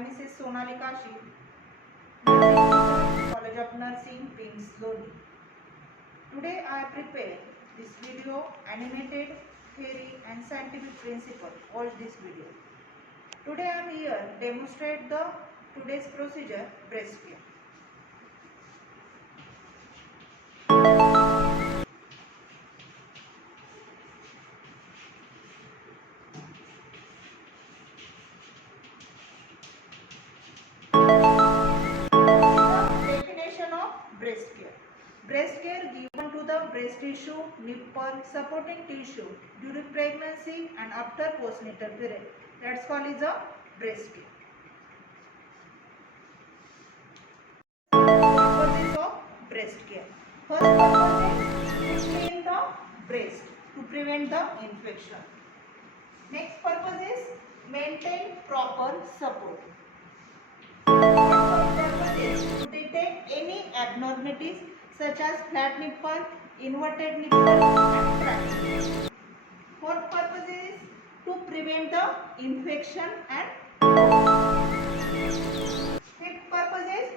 Mrs. Sonalika Shil, College of Nursing, PIMS, Lodi. Today I prepare this video, animated theory and scientific principle. Watch this video. Today I am here demonstrate the today's procedure, breast care. Definition of breast care. Breast care given to the breast tissue, nipple, supporting tissue during pregnancy and after postnatal period. That's called is a breast care. Purposes of breast care. First purpose is to clean the breast to prevent the infection. Next purpose is maintain proper support. Purpose is to detect any abnormalities such as flat nipple, inverted nipple and crack. Fourth purpose is to prevent the infection and fifth purpose is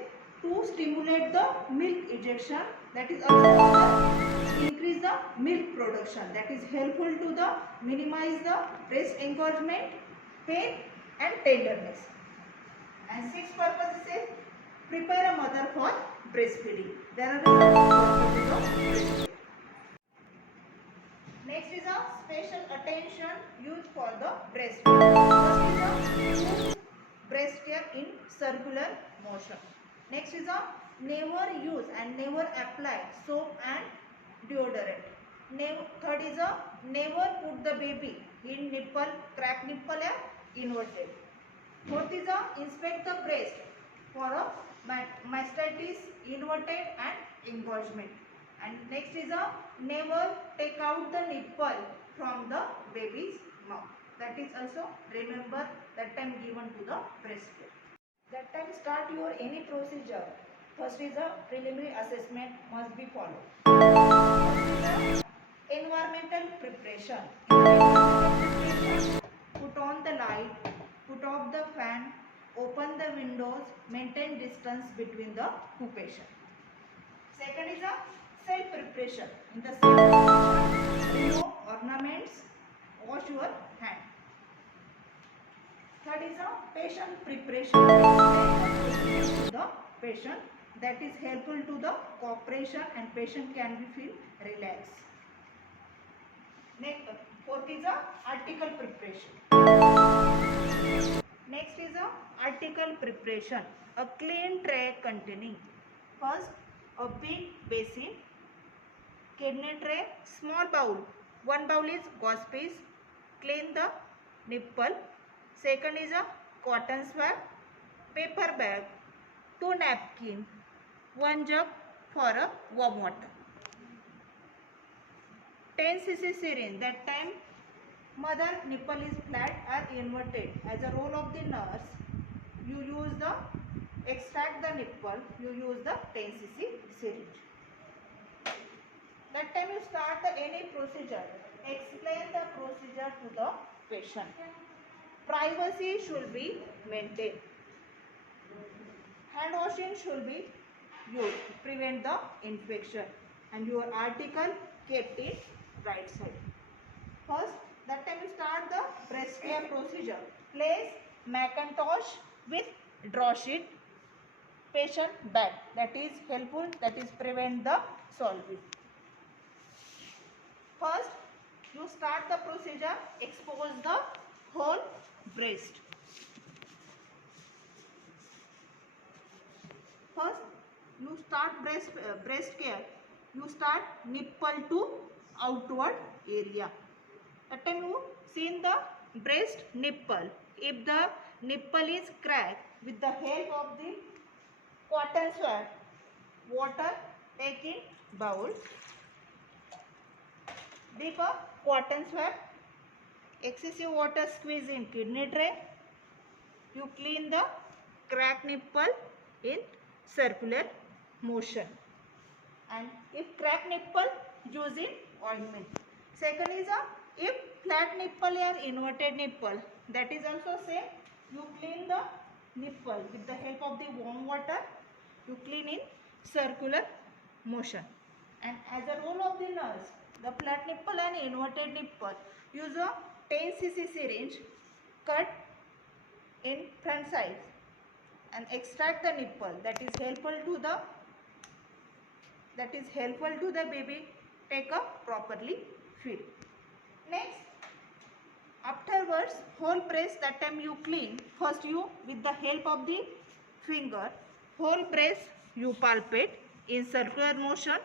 to stimulate the milk ejection, that is also increase the milk production, that is helpful to the minimize the breast engorgement, pain and tenderness. And sixth purpose is prepare a mother for breastfeeding. There are purposes of breastfeeding. Next is a special attention used for the breastfeeding. First is a breast care in circular motion. Next is a never use and never apply soap and deodorant. Third is a never put the baby in nipple, crack nipple or inverted. Fourth is a inspect the breast for a mastitis, inverted and engorgement. And next is a never take out the nipple from the baby's mouth. That is also remember that time given to the breast care. That time start your any procedure. First is a preliminary assessment must be followed. First is a environmental preparation. Put on the light, put off the fan, open the windows, maintain distance between the two patients. Second is a self preparation. In the self preparation, remove ornaments, wash your hand. Third is a patient preparation. To the patient, that is helpful to the cooperation and patient can be feel relaxed. Next, fourth is a article preparation. Next is a article preparation. A clean tray containing first a big basin, kidney tray, small bowl. One bowl is gauze piece. Clean the nipple. Second is a cotton swab, paper bag, 2 napkin, 1 jug for a warm water. 10 cc syringe. That time mother nipple is flat or inverted. As a role of the nurse, you use the extract the nipple. You use the 10 cc syringe. That time you start the any procedure. Explain the procedure to the patient. Privacy should be maintained. Hand washing should be used to prevent the infection. And your article kept in right side. First, that time you start the breast care procedure. Place Macintosh with draw sheet, patient back. That is helpful. That is prevent the solving. First, you start the procedure. Expose the whole breast. First, you start breast care. You start nipple to outward area. That time you see in the breast nipple. If the nipple is cracked, with the help of the cotton swab, water take in bowl. Dip a cotton swab. Excessive water squeeze in kidney tray. You clean the cracked nipple in circular motion. And if cracked nipple, use in ointment. Second is if flat nipple or inverted nipple, that is also same. You clean the nipple with the help of the warm water. You clean in circular motion. And as a role of the nurse, the flat nipple and inverted nipple, use a 10 cc syringe, cut in front side and extract the nipple. That is helpful to the baby take a properly feed. Next, afterwards, whole breast, that time you clean. First you, with the help of the finger, whole breast you palpate in circular motion.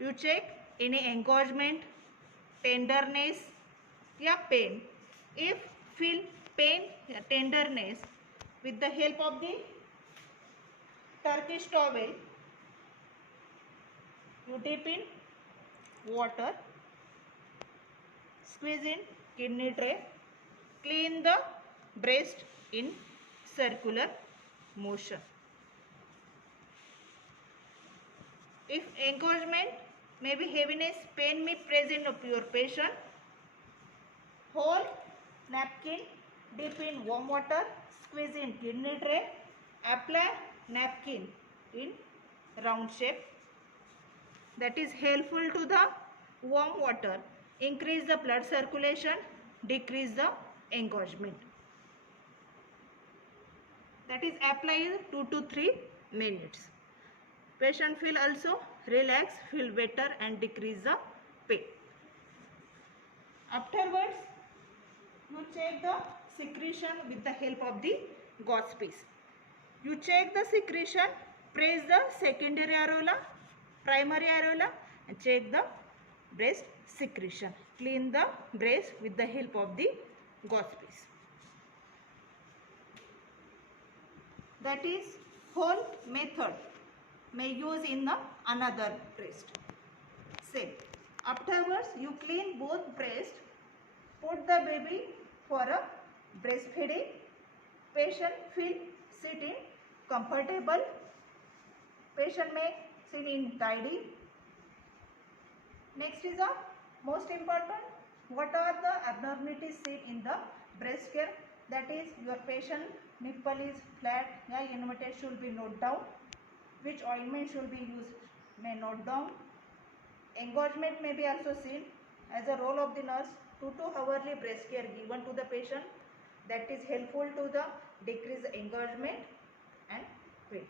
You check any engorgement, tenderness या pain. If feel pain, tenderness, with the help of the Turkish towel, you dip in water, squeeze in kidney tray, clean the breast in circular motion. If engorgement, maybe heaviness, pain may present of your patient, hold napkin, dip in warm water, squeeze in kidney tray, apply napkin in round shape. That is helpful to the warm water, increase the blood circulation, decrease the engorgement. That is applied 2 to 3 minutes. Patient feel also relax, feel better and decrease the pain. Afterwards, you check the secretion with the help of the gauze piece. You check the secretion, press the secondary areola, primary areola and check the breast secretion. Clean the breast with the help of the gauze piece. That is whole method may use in the another breast. Same. Afterwards, you clean both breast, put the baby for a breastfeeding. Patient feel sitting comfortable. Patient may sit in tidy. Next is a most important, what are the abnormalities seen in the breast care? That is, your patient nipple is flat, yeah, inverted should be noted down. Which ointment should be used may note down. Engorgement may be also seen. As a role of the nurse, 2 to hourly breast care given to the patient. That is helpful to the decrease engorgement and pain.